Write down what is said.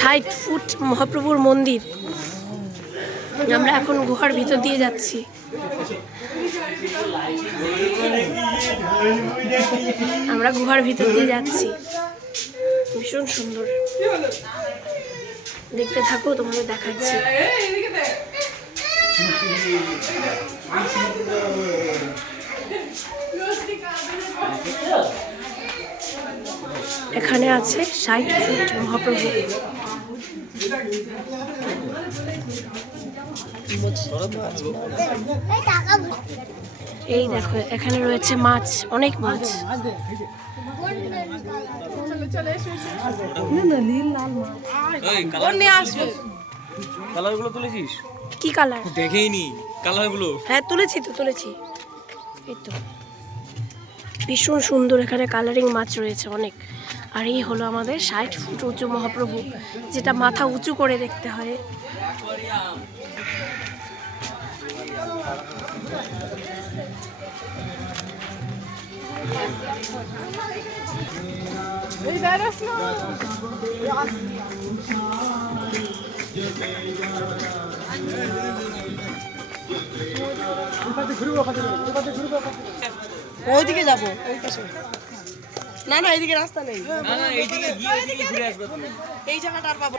60 foot মহাপ্রভুর মন্দির। আমরা এখন গুহার ভিতর দিয়ে যাচ্ছি। আমরা গুহার ভিতর দিয়ে যাচ্ছি, ভীষণ সুন্দর। দেখতে থাকো, তোমাদের দেখাচ্ছি। এখানে আছে 60 ফুট মহাপ্রভু। এই দেখো, এখানে রয়েছে মাছ, অনেক মাছ। কালারগুলো তুলেছিস? কি কালার? দেখেইনি কালারগুলো। হ্যাঁ তুলেছি তো, তুলেছি। এই তো ভীষণ সুন্দর, এখানে কালারিং মাছ রয়েছে অনেক। আর এই হলো আমাদের 60 ফুট উঁচু মহাপ্রভু, যেটা মাথা উঁচু করে দেখতে হয়। ওইদিকে যাবো, ওই পাশে। না না, এইদিকে রাস্তা নেই। না না, এইদিকে গিয়ে ঘুরে আসবে। এই জায়গাটা আর পাবো।